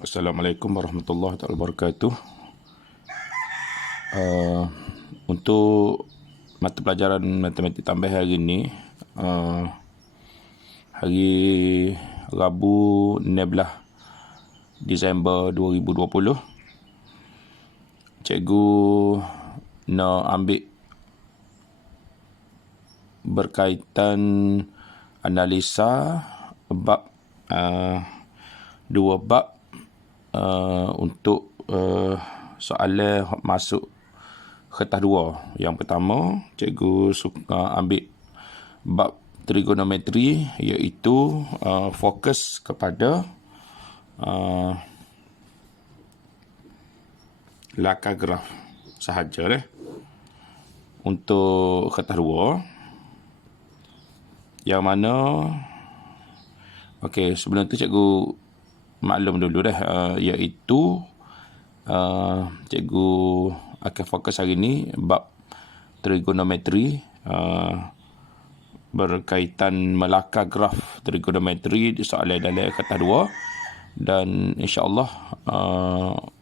Assalamualaikum warahmatullahi wabarakatuh. Untuk mata pelajaran matematik tambah hari ini, hari Rabu 16 Disember 2020, cikgu nak ambil berkaitan analisa bab dua bab untuk soalan masuk kertas 2. Yang pertama, cikgu suka ambil bab trigonometri, iaitu fokus kepada lakar graf sahaja deh. Untuk kertas 2, yang mana sebelum tu cikgu maklum dulu dah, iaitu cikgu akan fokus hari ni bab trigonometri, berkaitan melakar graf trigonometri di soalan dalam kertas 2. Dan insya-Allah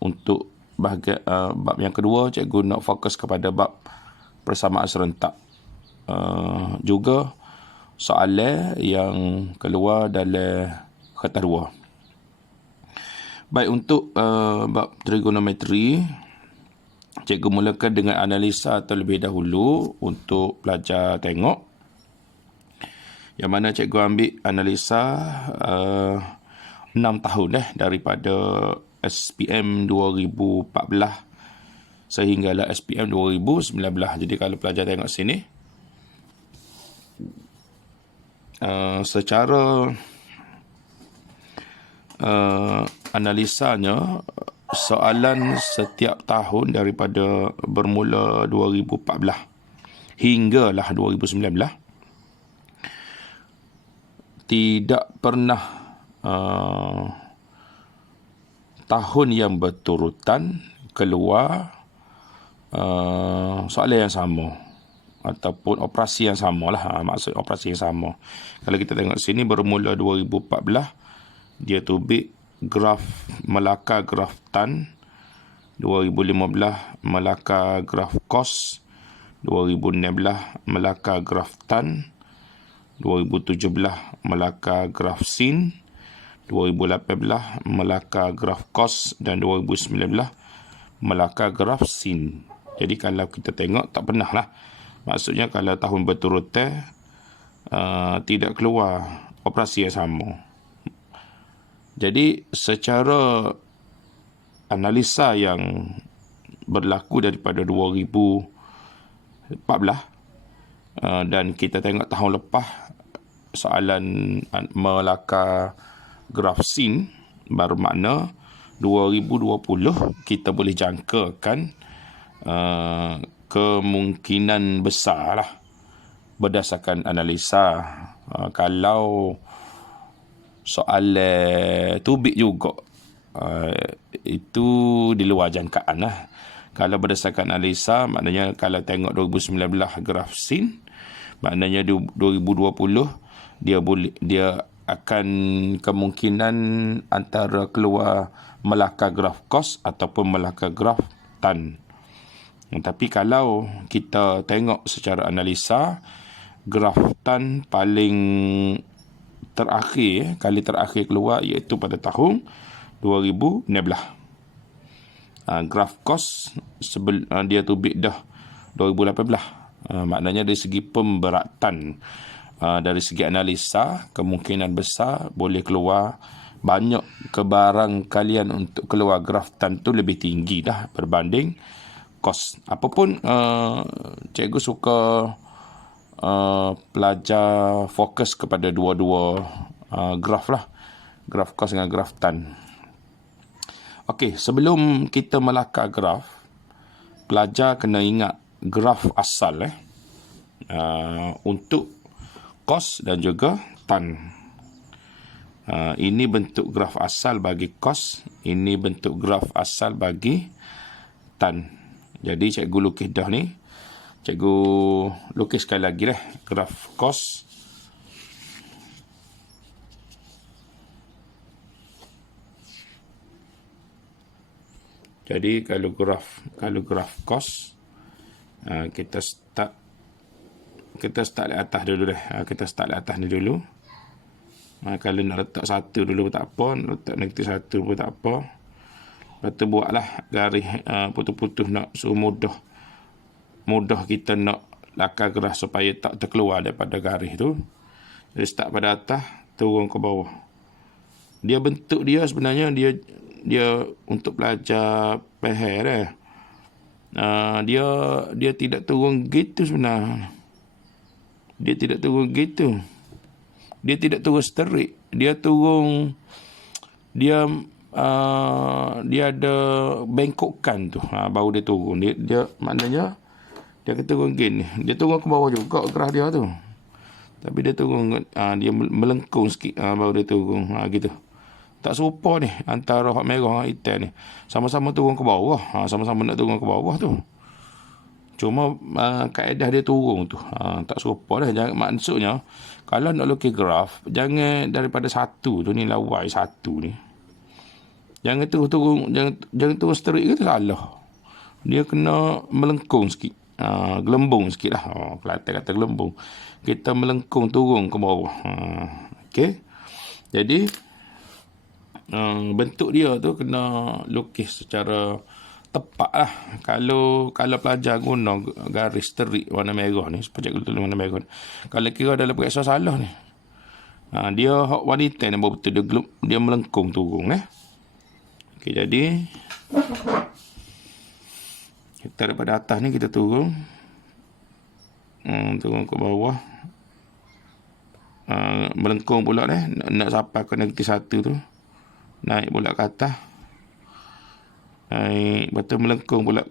untuk bahagian bab yang kedua, cikgu nak fokus kepada bab persamaan serentak, juga soalan yang keluar dalam kertas 2. Baik, untuk bab trigonometri, cikgu mulakan dengan analisa terlebih dahulu untuk pelajar tengok. Yang mana cikgu ambil analisa 6 tahun daripada SPM 2014 sehinggalah SPM 2019. Jadi kalau pelajar tengok sini, secara analisanya, soalan setiap tahun daripada bermula 2014 hinggalah 2019 tidak pernah tahun yang berturutan keluar soalan yang sama ataupun operasi yang sama lah. Maksud operasi yang sama, kalau kita tengok sini, bermula 2014 dia tubik graf melakar graf tan, 2015 melakar graf cos, 2016 melakar graf tan, 2017 melakar graf sin, 2018 melakar graf cos, dan 2019 melakar graf sin. Jadi kalau kita tengok, tak pernah lah. Maksudnya kalau tahun berturutan tidak keluar operasi yang sama. Jadi secara analisa yang berlaku daripada 2014, dan kita tengok tahun lepas soalan melakar graf sin, baru makna 2020 kita boleh jangkakan kemungkinan besar lah berdasarkan analisa, kalau soalan tubik juga, itu di luar jangkaan lah. Kalau berdasarkan analisa, maknanya kalau tengok 2019 graf sin, maknanya 2020 dia akan kemungkinan antara keluar melakar graf cos ataupun melakar graf tan. Tapi kalau kita tengok secara analisa, graf tan paling terakhir, kali terakhir keluar iaitu pada tahun 2016. Graf cos dia tubik dah 2018. Maknanya dari segi pemberatan, dari segi analisa, kemungkinan besar boleh keluar banyak kebarangkalian untuk keluar graf tan tu lebih tinggi dah berbanding cos. Apapun, cikgu suka pelajar fokus kepada dua-dua graf lah, graf cos dengan graf tan. Okey, sebelum kita melakar graf, pelajar kena ingat graf asal untuk cos dan juga tan. Ini bentuk graf asal bagi cos, ini bentuk graf asal bagi tan. Jadi cikgu lukis dah ni. Cikgu lukis sekali lagi graf cos. Jadi kalau graf kos, kita start dari atas dulu deh. Kita start dari atas ni dulu. Kalau nak letak 1 dulu pun tak apa, nak letak negatif 1 pun tak apa. Lepas tu buatlah garis putus-putus, nak suruh mudah kita nak lakar graf supaya tak terkeluar daripada garis tu. Jadi start pada atas, turun ke bawah. Dia bentuk dia sebenarnya dia untuk pelajar PHR dia tidak turun gitu sebenarnya. Dia tidak turun gitu. Dia tidak turun straight. Dia turun, dia ada bengkokkan tu. Baru dia turun. Dia maknanya dia akan turun gini. Dia turun ke bawah juga graf dia tu. Tapi dia turun, dia melengkung sikit, baru dia turun. Gitu. Tak serupa ni antara hak merah dengan hitam ni. Sama-sama turun ke bawah. Sama-sama nak turun ke bawah tu. Cuma kaedah dia turun tu. Tak serupa dah. Maksudnya, kalau nak lukis graf, jangan daripada 1 tu, nilai Y1 ni. Jangan turun, jangan turun straight ke tu salah. Dia kena melengkung sikit. Gelembung sikit lah. Pelatih kata gelembung. Kita melengkung turun ke bawah. Okey. Jadi, bentuk dia tu kena lukis secara tepat lah. Kalau pelajar guna garis terik warna merah ni, seperti aku tulis warna merah ni, kalau kira dalam periksa salah ni, dia hak wanita ni baru betul dia melengkung turun Okey, jadi kita daripada atas ni kita turun, turun ke bawah, melengkung pula nak sampai ke negatif 1 tu, naik pula ke atas, naik, betul melengkung pula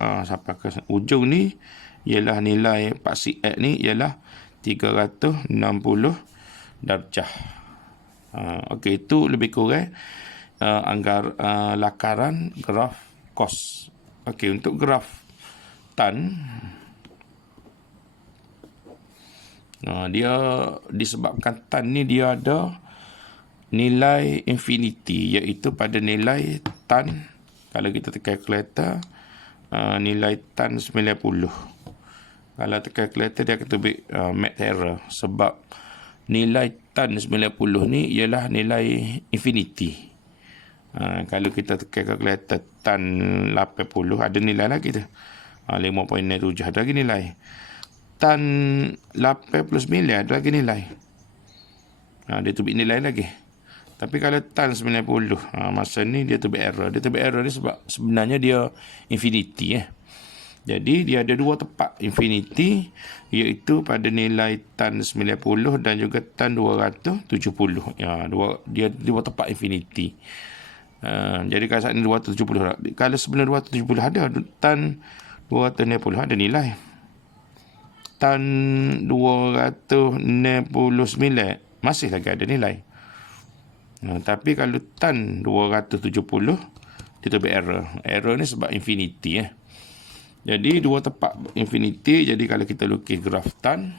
sampai ke ujung ni. Ialah nilai paksi X ni ialah 360 darjah. Okey, itu lebih kurang lakaran graf kos. Okey, untuk graf tan, dia disebabkan tan ni dia ada nilai infinity, iaitu pada nilai tan, kalau kita tekan kalkulator, nilai tan 90. Kalau tekan kalkulator dia akan tubik math error, sebab nilai tan 90 ni ialah nilai infinity. Kalau kita tekan kalkulator tan 80, ada nilai lagi tu, 5.07 ada lagi nilai. Tan 89 ada lagi nilai. Dia tubik nilai lagi. Tapi kalau tan 90, masa ni dia tubik error. Dia tubik error ni sebab sebenarnya dia infinity. Jadi dia ada dua tepat infinity, iaitu pada nilai tan 90 dan juga tan 270. Dia dua tepat infinity. Jadi kalau saat ni 270, kalau sebenarnya 270 ada, tan 260 ada nilai. Tan 269 masih lagi ada nilai. Tapi kalau tan 270, dia tubik error. Error ni sebab infinity. Jadi dua tepat infinity. Jadi kalau kita lukis graf tan,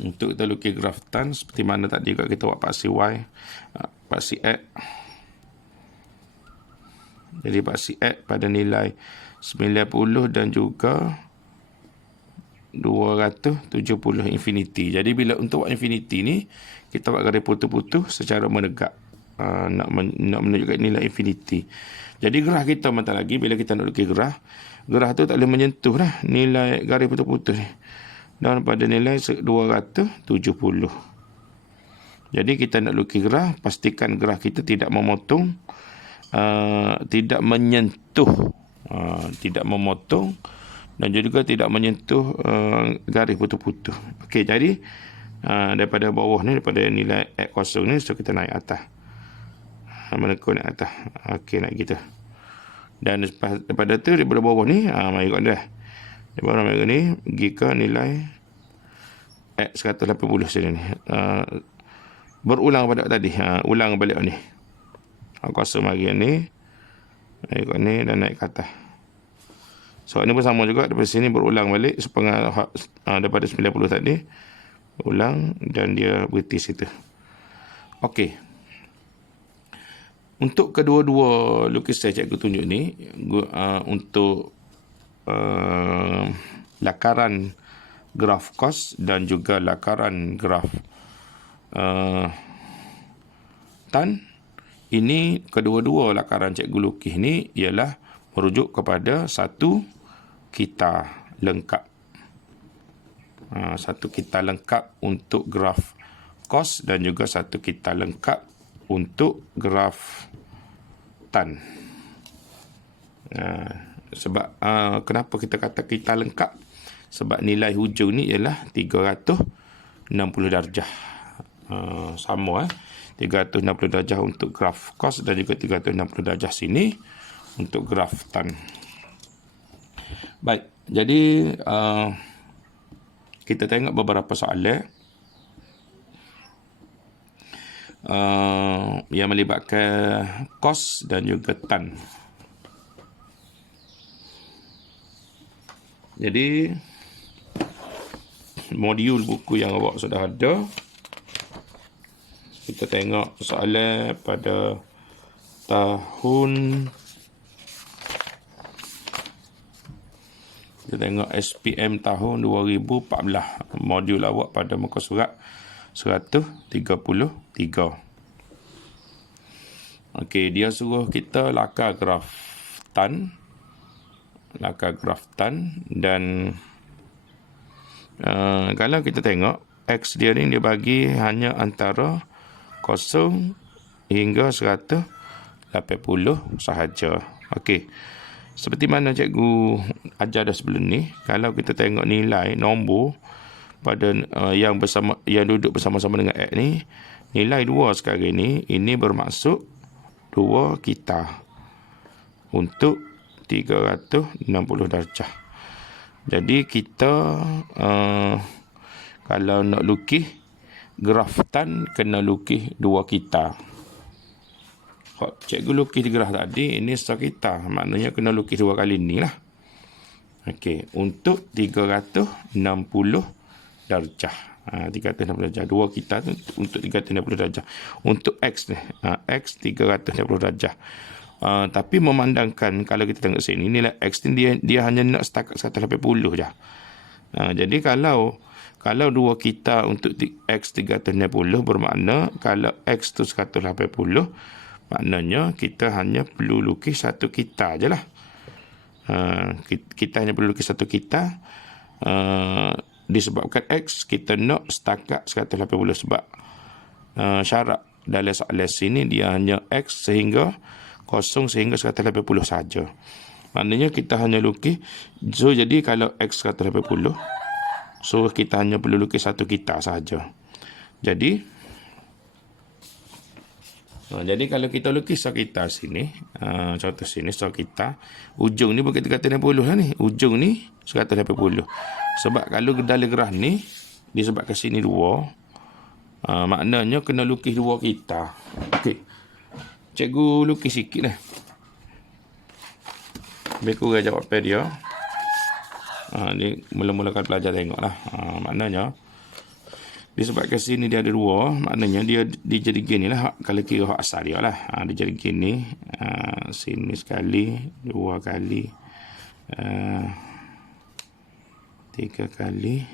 untuk kita lukis graf tan, seperti mana tadi juga kita buat paksi Y, paksi X. Jadi paksi X pada nilai 90 dan juga 270 infinity. Jadi bila untuk buat infinity ni, kita buat garis putus-putus secara menegak, nak menunjukkan nilai infinity. Jadi graf kita mentah lagi, bila kita nak lukis graf tu tak boleh menyentuh nilai garis putus-putus ni, dan pada nilai 270. Jadi kita nak lukis graf, pastikan graf kita tidak memotong, tidak menyentuh, tidak memotong, dan juga tidak menyentuh garis putus-putus. Okey, jadi daripada bawah ni, daripada nilai X kosong ni, so kita naik atas. Menekuk naik atas. Okey, naik gitu. Dan daripada tu, daripada bawah ni, mari ikut dah. Daripada bawah ni, pergi ke nilai X 180 sini ni. Berulang pada tadi. Ulang balik ni. Kosong mari ni. Ikut ni dan naik ke atas. So ni pun sama juga, daripada sini berulang balik sepengah daripada 90 tadi, ulang dan dia berhenti situ. Okey. Untuk kedua-dua lukisan cikgu tunjuk ni, untuk lakaran graf kos dan juga lakaran graf tan, ini kedua-dua lakaran cikgu lukis ni ialah merujuk kepada satu kita lengkap. Satu kita lengkap untuk graf kos dan juga satu kita lengkap untuk graf tan. Sebab kenapa kita kata kita lengkap? Sebab nilai hujung ni ialah 360 darjah. Sama 360 darjah untuk graf kos dan juga 360 darjah sini untuk graf tan. Baik, jadi kita tengok beberapa soalan yang melibatkan kos dan juga tan. Jadi modul buku yang awak sudah ada, kita tengok soalan pada tahun, kita tengok SPM tahun 2014, modul awak pada muka surat 133. Okey, dia suruh kita lakar graf tan, dan kalau kita tengok X dia ni dia bagi hanya antara 0 hingga 180 sahaja. Okey, seperti mana cikgu ajar dah sebelum ni, kalau kita tengok nilai nombor pada yang duduk bersama-sama dengan X ni, nilai 2 sekarang ni, ini bermaksud 2 kita untuk 360 darjah. Jadi kita kalau nak lukis graf tan, kena lukis 2 kita. Cikgu lukis di graf tadi, ini satu kita, maknanya kena lukis 2 kali ni lah. Okey, untuk 360 darjah. 360 darjah. 2 kita tu untuk 360 darjah. Untuk X ni, X 360 darjah. Tapi memandangkan kalau kita tengok sini, nilai X ni dia hanya nak setakat 180 je. Jadi kalau 2 kita untuk X 360 bermakna kalau X tu 180, maknanya kita hanya perlu lukis satu kita je lah. Kita hanya perlu lukis satu kita. Disebabkan X kita nak setakat 180 sebab syarat dalam soalan sini dia hanya X sehingga 0 sehingga 180 saja. Maknanya kita hanya lukis. So jadi kalau X 180, so kita hanya perlu lukis satu kita saja. Jadi kalau kita lukis so kita sini, contoh sini so kita, ujung ni bukan 360 lah ni, ujung ni 180. Sebab kalau dalam graf ni disebabkan sini 2, maknanya kena lukis 2 kita. Okey, cikgu lukis sikit lah. Lebih kurang jawapan dia. Ni mula-mula kan pelajar tengok lah. Maknanya disebabkan sini dia ada 2, maknanya dia jadi gini lah. Kalau kira hak asal dia lah, dia jadi gini. Sini sekali, 2 kali, 3 kali.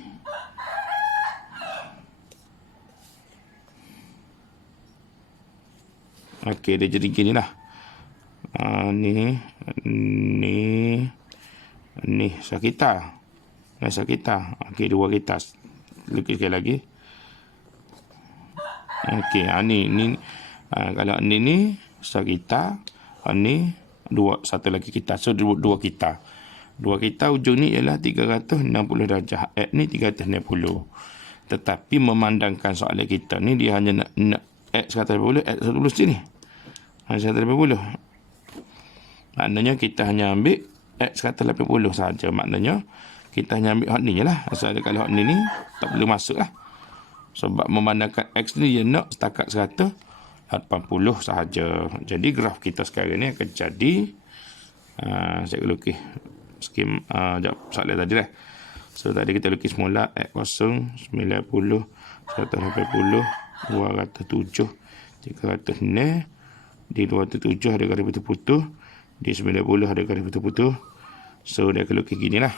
Okey, dia jadi gini lah. Ni sakita. Okey, 2 kita. Lukis sekali lagi. Okey, ni kalau ni sakita, ni satu lagi kita. So 2 kita. 2 kita ujung ni ialah 360 darjah. Ni 360. Tetapi memandangkan soalan kita ni dia hanya nak X 180, X 180 sini. 180. Maknanya kita hanya ambil X 180 saja. Maknanya kita hanya ambil hak ni je lah. Asal kalau hak ni tak perlu masuk lah. Sebab memandangkan X ni dia nak setakat 180 sahaja. Jadi graf kita sekarang ni akan jadi, saya lukis skim jawab soalan tadi lah. So tadi kita lukis mula X0, 90, 180, 207, 306, Di 207 ada garis putus-putus. Di 90 ada garis putus-putus. So, dia akan lukis gini lah.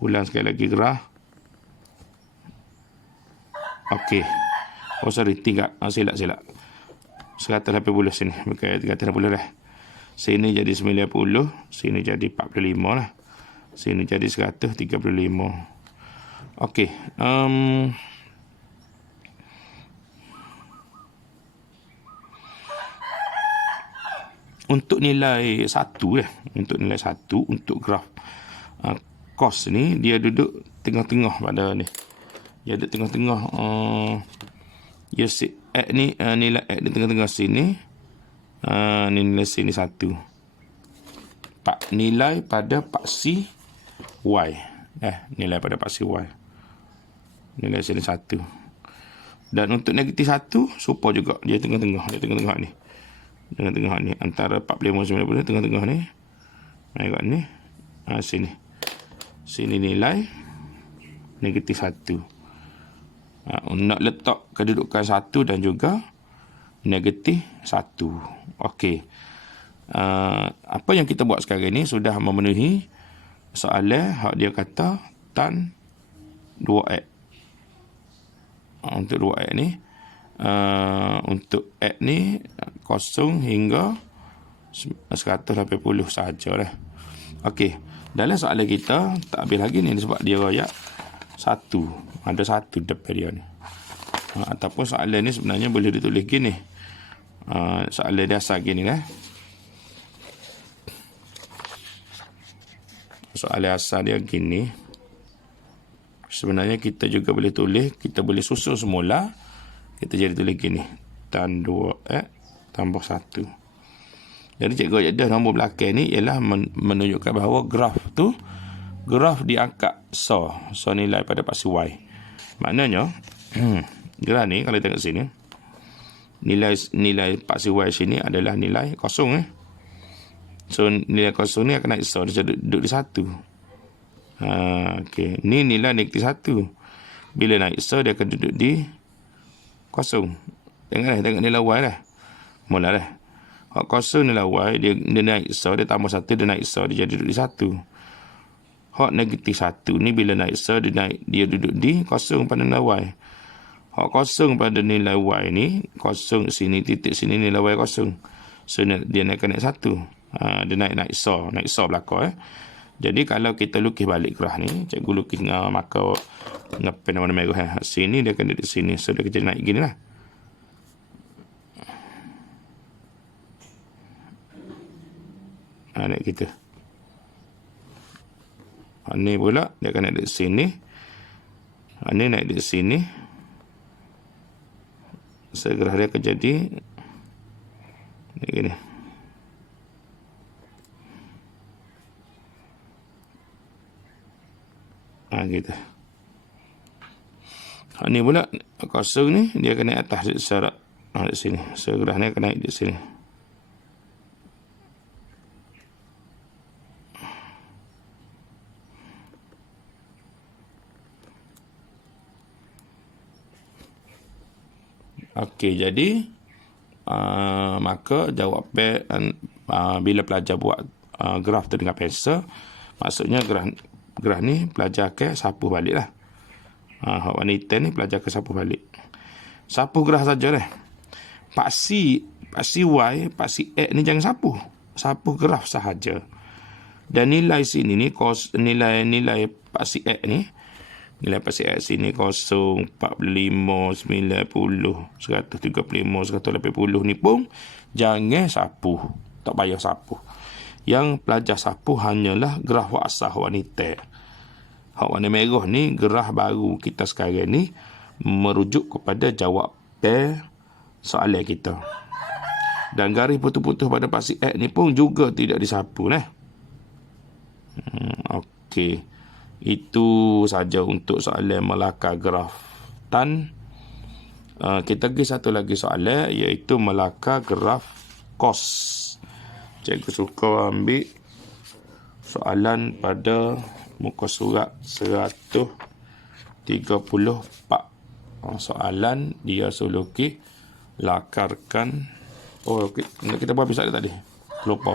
Ulang sekali lagi graf. Okey. Oh, sorry. 3. Silap. 180 sini. Bukan 360 dah. Sini jadi 90. Sini jadi 45 lah. Sini jadi 135. Okey. Untuk nilai 1 lah. Untuk nilai 1 untuk graf cos ni, dia duduk tengah-tengah pada ni. Dia duduk tengah-tengah. X ni, nilai X di tengah-tengah sini. Ni nilai sini 1. Nilai pada paksi Y. Nilai pada paksi Y. Nilai sini 1. Dan untuk negatif 1, serupa juga. Dia tengah-tengah. Dia tengah-tengah ni. Tengah-tengah ni. Antara 45 dan 90, tengah-tengah ni. Tengok ni. Sini. Sini nilai negatif 1. Nak letak kedudukan 1 dan juga negatif 1. Okey. Apa yang kita buat sekarang ni sudah memenuhi soalan hak dia kata tan 2x. Untuk 2x ni, untuk x ni 0 hingga 180 sahajalah. Okey. Dalam soalan kita tak habis lagi ni sebab dia royak 1. Ada 1 depan dia ni. Ataupun soalan ni sebenarnya boleh ditulis gini. Soalan dasar gini lah. Soalan asal dia gini. Sebenarnya kita juga boleh tulis, kita boleh susun semula. Kita jadi tulis gini. Tan 2x tambah 1. Jadi cikgu dah nombor belakang ni ialah menunjukkan bahawa graf tu graf diangkat so nilai pada paksi Y. Maknanya graf ni kalau tengok sini nilai paksi Y sini adalah nilai kosong. So nilai kosong ni akan naik so, dia duduk di 1. Okey, ni nilai negatif 1. Bila naik so dia akan duduk di kosong. Tengok nilai Y dah. Mula dah. Hak kosong nilai Y, dia naik so, dia tambah 1, dia naik so, dia jadi duduk di 1. Hak negatif 1 ni bila naik so, dia duduk di kosong pada nilai Y. Hak kosong pada nilai Y ni, kosong sini, titik sini nilai Y kosong. So dia naikkan naik 1. Dia naik so belakang. Jadi kalau kita lukis balik graf ni, cikgu lukis dengan marker dengan pen warna merah. Sini dia akan duduk sini, so dia jadi naik gini lah. Naik kita. Ni pula dia akan naik di sini. Ni naik di sini. Segera dia akan jadi ni gini. Gitu. Ni pula kosong ni dia akan naik atas secara di sini. Segera ni akan naik di sini. Okey, jadi maka jawapan bila pelajar buat graf tu dengan pensel, maksudnya graf ni pelajar akan sapu balik lah. Hak wanita ni pelajar akan sapu balik. Sapu graf saja lah. Paksi Y, paksi X ni jangan sapu. Sapu graf sahaja. Dan nilai sini ni, nilai paksi X ni, nilai paksi X sini 0, 45, 90, 135, 180 ni pun jangan sapu. Tak payah sapu. Yang pelajar sapu hanyalah graf asal wanita. Hak warna merah ni graf baru kita sekarang ni merujuk kepada jawapan soalan kita. Dan garis putus-putus pada paksi X ni pun juga tidak disapu nah. Okey. Itu saja untuk soalan melakar graf tan. Kita pergi satu lagi soalan iaitu melakar graf cos. Cikgu suka ambil soalan pada muka surat 100 34. Soalan dia suruh lakarkan. Okey, kita buat soalan tadi. Lupa.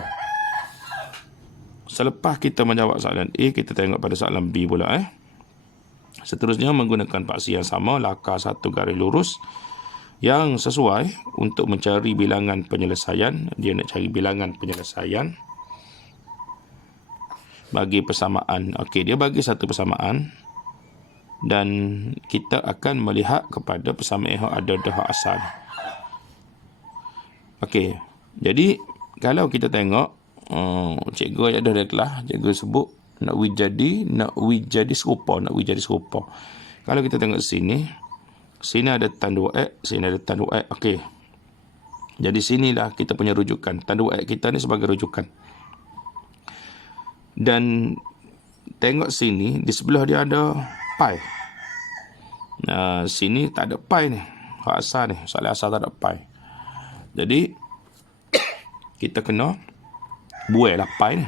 Selepas kita menjawab soalan A, kita tengok pada soalan B pula. Seterusnya, menggunakan paksi yang sama, lakar satu garis lurus yang sesuai untuk mencari bilangan penyelesaian. Dia nak cari bilangan penyelesaian bagi persamaan. Okey, dia bagi satu persamaan dan kita akan melihat kepada persamaan yang ada dah asal. Okey, jadi kalau kita tengok cikgu ada dalam kelas, cikgu sebut nak jadi serupa. Kalau kita tengok sini ada tan 2x, sini ada tan 2x. Okey, jadi sinilah kita punya rujukan. Tan 2x kita ni sebagai rujukan. Dan tengok sini, di sebelah dia ada pi. Sini tak ada pi ni. Hak asal ni, soalan asal tak ada pi. Jadi kita kena buai lah pi ni.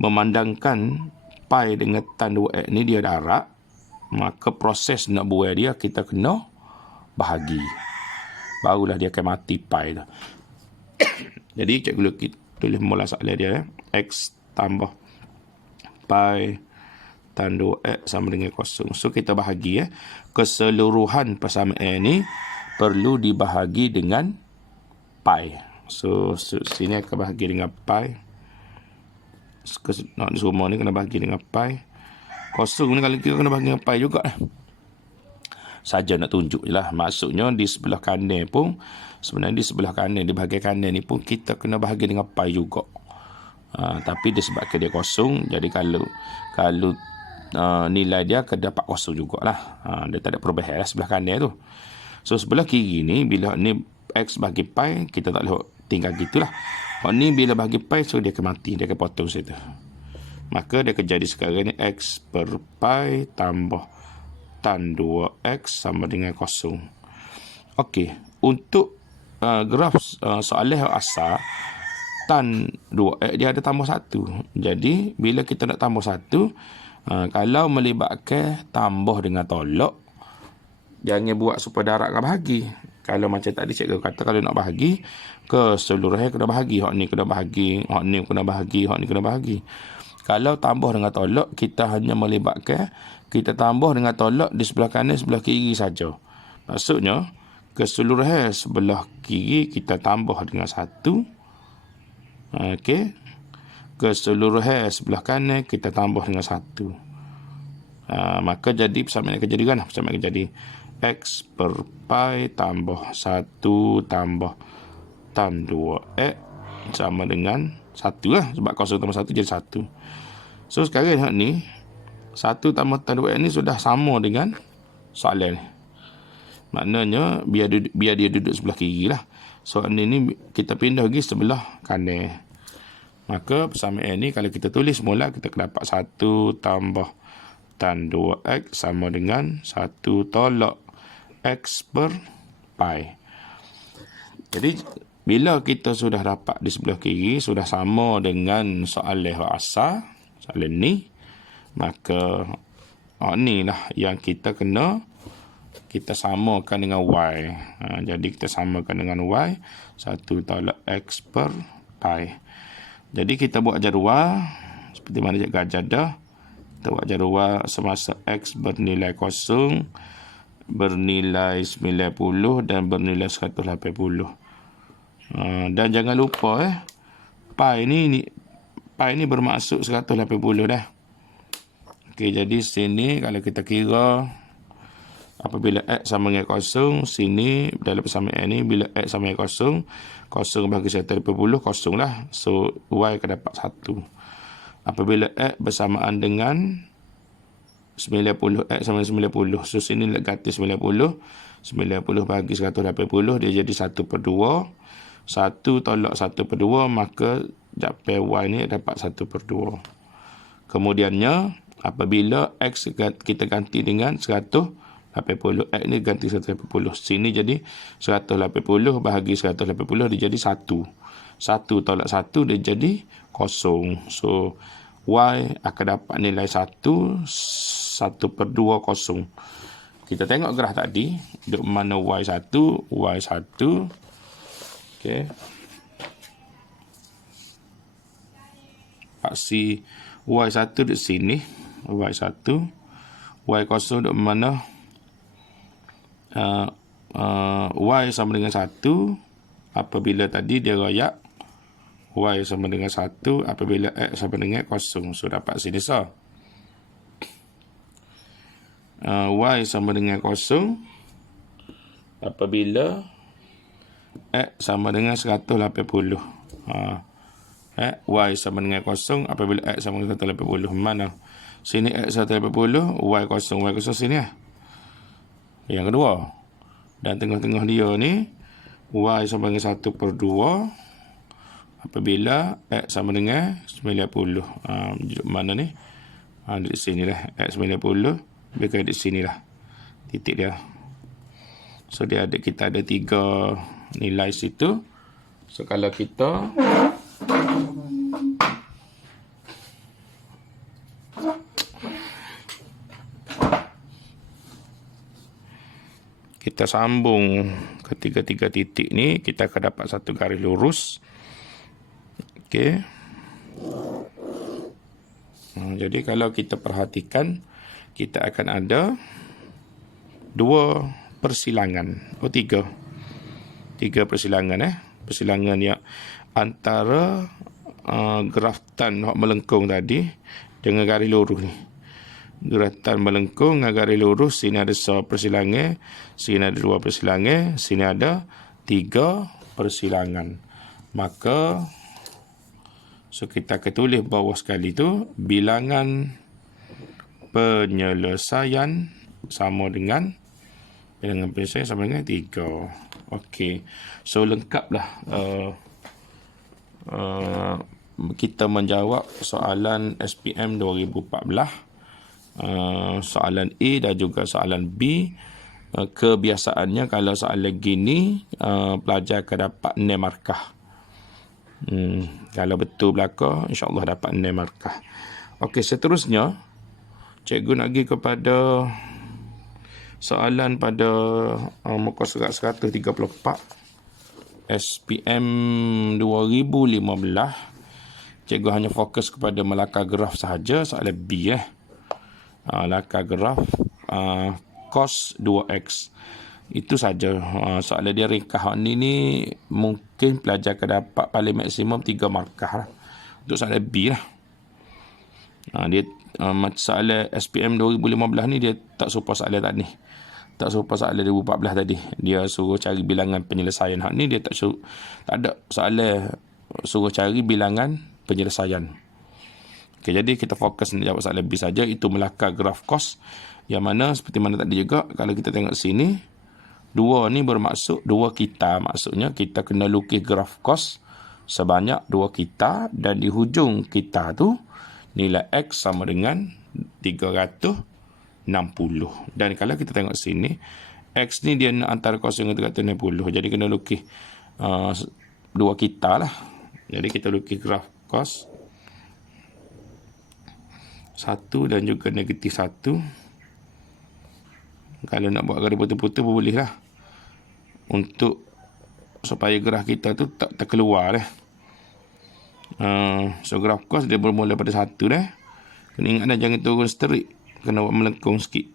Memandangkan pi dengan tan 2x ni dia darab, maka proses nak buai dia kita kena bahagi. Barulah dia akan mati pi tu. Jadi cikgu tulis mula soalan dia. X tambah pi tan 2x sama dengan kosong. So kita bahagi keseluruhan persamaan ni perlu dibahagi dengan pi. So sini akan bahagi dengan pi. Nak semua ni kena bahagi dengan pi. Kosong ni kalau kita kena bahagi dengan pi juga. Saja nak tunjuk je lah. Maksudnya di sebelah kanan pun, sebenarnya di sebelah kanan, di bahagian kanan ni pun kita kena bahagi dengan pi juga. Tapi disebabkan dia kosong, jadi kalau nilai dia akan dapat kosong jugalah. Dia tak ada perubahan lah sebelah kanan tu. So sebelah kiri ni, bila ni X bagi pi, kita tak boleh tinggal gitulah. Kalau ni bila bagi pi, so dia akan mati, dia akan potong situ. Maka dia akan jadi sekarang ni X per pi tambah tan 2X sama dengan kosong. Okey, untuk graf soalan asal, tan 2X dia ada tambah 1. Jadi bila kita nak tambah 1, kalau melibatkan tambah dengan tolak, jangan buat supaya darabkan bahagi. Kalau macam tadi cikgu kata, kalau nak bahagi, keseluruhannya kena bahagi. Hak ni kena bahagi, hak ni kena bahagi, hak ni kena bahagi. Kalau tambah dengan tolak, kita hanya melibatkan, kita tambah dengan tolak di sebelah kanan, sebelah kiri saja. Maksudnya, keseluruhan sebelah kiri kita tambah dengan 1. Okey. Keseluruhan sebelah kanan kita tambah dengan 1. Maka jadi persamaan akan jadi kan? Persamaan akan jadi X per pi tambah 1 tambah tan 2X sama dengan 1 lah. Sebab kosong tambah 1 jadi 1. So sekarang hak ni 1 tambah tan 2X ni sudah sama dengan soalan ni. Maknanya biar dia duduk sebelah kiri lah. Soalan ni kita pindah lagi sebelah kanan. Maka persamaan ni kalau kita tulis mula, kita akan dapat 1 tambah tan 2X sama dengan 1 tolak X per pi. Jadi bila kita sudah dapat di sebelah kiri, sudah sama dengan soalan asal, soalan ni, maka ni lah yang kita kena kita samakan dengan Y. Jadi kita samakan dengan Y, 1 tolak X per pi. Jadi kita buat jadual seperti mana cikgu ajar dah. Kita buat jadual semasa X bernilai kosong, bernilai 90 dan bernilai 180. Dan jangan lupa pi ni bermaksud 180 dah. Okey, jadi sini kalau kita kira apabila X sama dengan kosong, sini dalam persamaan ni bila X sama dengan kosong, kosong bagi 180, kosong lah. So Y akan dapat 1. Apabila X bersamaan dengan 90, X sama dengan 90. So sini nak ganti 90 bagi 180, dia jadi 1/2. 1 tolak 1/2, maka dapat Y ni dapat 1/2. Kemudiannya, apabila X kita ganti dengan 180, X ni ganti 180. Sini jadi 180 bahagi 180, dia jadi 1. 1 tolak 1, dia jadi kosong. So, Y akan dapat nilai 1 1/2 kosong. Kita tengok graf tadi, duk mana Y1, Y1. Okey. Paksi Y1 duk sini, Y1. Y0 duk mana? Y sama dengan 1 apabila tadi dia royak Y sama dengan 1 apabila X sama dengan 0. So, dapat sini so. Y sama dengan 0 apabila X sama dengan 180. Y sama dengan 0 apabila X sama dengan 180. Mana? Sini X 180, Y 0. Y 0 sini lah. Yang kedua. Dan tengah-tengah dia ni, Y sama dengan 1/2 apabila X sama dengan 90. Mana ni? Di sini lah. X 90. Dia di sini lah. Titik dia. So, kita ada 3 nilai situ. So, kalau kita sambung ketiga-tiga titik ni, kita akan dapat satu garis lurus. Okey. Jadi kalau kita perhatikan, kita akan ada 2 persilangan. 3 persilangan. Persilangan yang antara graftan melengkung tadi dengan garis lurus ni. Graftan melengkung dengan garis lurus, sini ada persilangan, sini ada 2 persilangan, sini ada 3 persilangan. Maka kita akan tulis bawah sekali tu, bilangan penyelesaian sama dengan 3. Okey. So, lengkaplah kita menjawab soalan SPM 2014. Soalan A dan juga soalan B. Kebiasaannya kalau soalan gini, pelajar akan dapat 6 markah. Kalau betul belakang, insyaAllah dapat 6 markah. Okey, seterusnya cikgu nak pergi kepada soalan pada muka surat 134 SPM 2015. Cikgu hanya fokus kepada melakar graf sahaja. Soalan B lakar graf cos 2x. Itu saja. Soalan dia ringkas ni mungkin pelajar akan dapat paling maksimum 3 markah lah. Untuk soalan B lah. Dia soalan SPM 2015 ni dia tak serupa soalan tadi. Tak serupa soalan 2014 tadi. Dia suruh cari bilangan penyelesaian. Hak ni dia tak ada soalan suruh cari bilangan penyelesaian. Okay, jadi kita fokus jawab soalan B saja, itu melakar graf cos. Yang mana seperti mana tadi juga, kalau kita tengok sini, 2 ni bermaksud 2 kita. Maksudnya kita kena lukis graf cos sebanyak 2 kita, dan di hujung kita tu nilai X sama dengan 360. Dan kalau kita tengok sini, X ni dia antara 0 dengan 360. Jadi kena lukis 2 kita lah. Jadi kita lukis graf cos 1 dan juga negatif 1. Kalau nak buat garis putih-putih pun boleh lah. Untuk supaya graf kita tu tak terkeluar . So graf cos dia bermula pada 1 dah. Kena ingat dah, jangan turun straight. Kena buat melengkung sikit.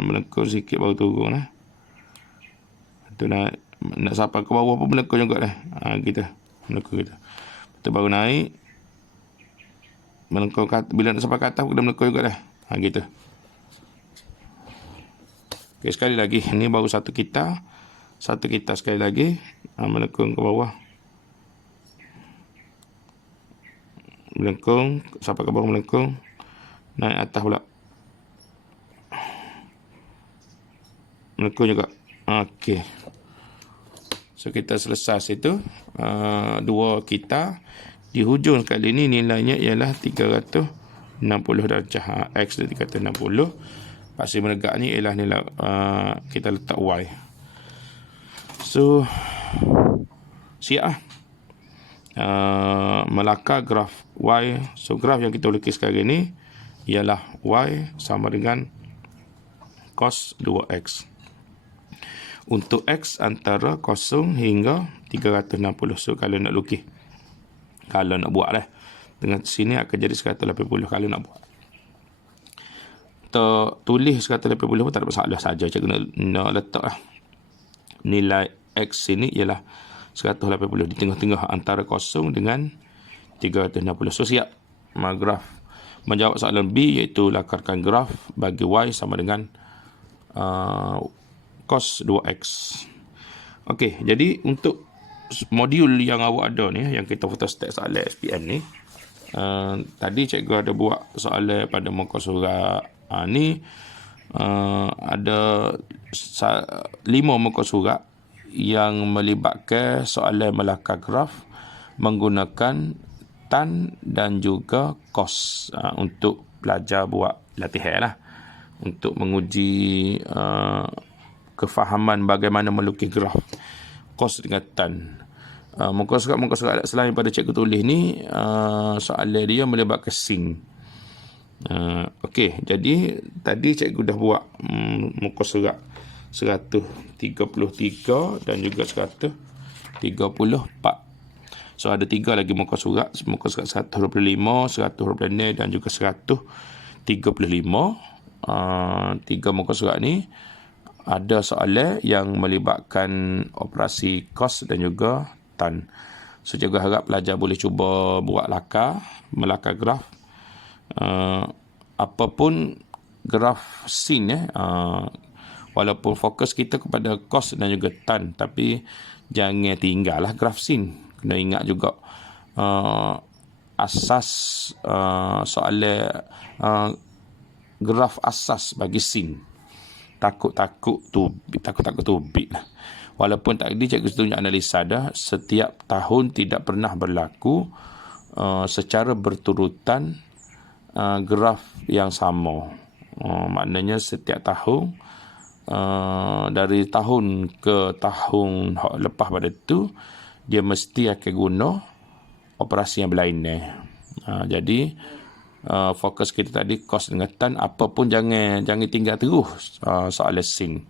Melengkung sikit baru turun lah. Tu nak sampai ke bawah pun melengkung juga dah. Kita melengkung kita. Tu baru naik. Melengkung bila nak sampai ke atas kena melengkung juga dah. Gitu. Okay, sekali lagi. Ini baru 1 kita. 1 kita sekali lagi. Melengkung ke bawah. Melengkung. Sampai ke bawah melengkung. Naik atas pula. Melengkung juga. Okey. So, kita selesai situ. 2 kita. Di hujung kali ini nilainya ialah 360 darjah. X dia 360. Paksi menegak ni ialah nilai kita letak Y. So, siap melakar graf Y. So, graf yang kita lukis sekarang ni ialah Y sama dengan cos 2x. Untuk x antara 0 hingga 360. So kalau nak lukis, kalau nak buat lah, tengah sini akan jadi 180 kalau nak buat. Tulis 180 pun tak ada masalah saja. Cikgu nak letak lah nilai x sini ialah 180 di tengah-tengah antara 0 dengan 360. So siap graf menjawab soalan B, iaitu lakarkan graf bagi y sama dengan cos 2x. Okey, jadi untuk modul yang awak ada ni, yang kita photostat soalan SPM ni, tadi cikgu ada buat soalan pada muka surat ni, ada 5 muka surat yang melibatkan soalan melakar graf menggunakan tan dan juga cos, untuk belajar buat latihan lah, untuk menguji kefahaman bagaimana melukis graf cos dengan tan. Muka surat selain pada cikgu tulis ni, soalan dia melibatkan sin. Okey, jadi tadi cikgu dah buat muka surat 133 dan juga 134. So ada 3 lagi muka surat 125, 126 dan juga 135. 3 muka surat ni ada soalan yang melibatkan operasi cos dan juga tan. So cikgu harap pelajar boleh cuba buat melakar graf, apapun graf sin, walaupun fokus kita kepada cos dan juga tan, tapi jangan tinggallah graf sin. Kena ingat juga asas soalan graf asas bagi sin. Takut-takut tubik lah. Walaupun tadi cikgu tunjuk analisa dah, setiap tahun tidak pernah berlaku secara berturutan graf yang sama. Maknanya setiap tahun, dari tahun ke tahun lepas pada tu, dia mesti akan guna operasi yang berlainan. Jadi fokus kita tadi cos dengan tan, apa pun jangan tinggal terus soalan sin.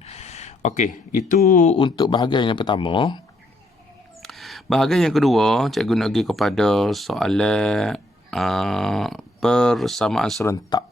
Okey, itu untuk bahagian yang pertama. Bahagian yang kedua, cikgu nak pergi kepada soalan persamaan serentak.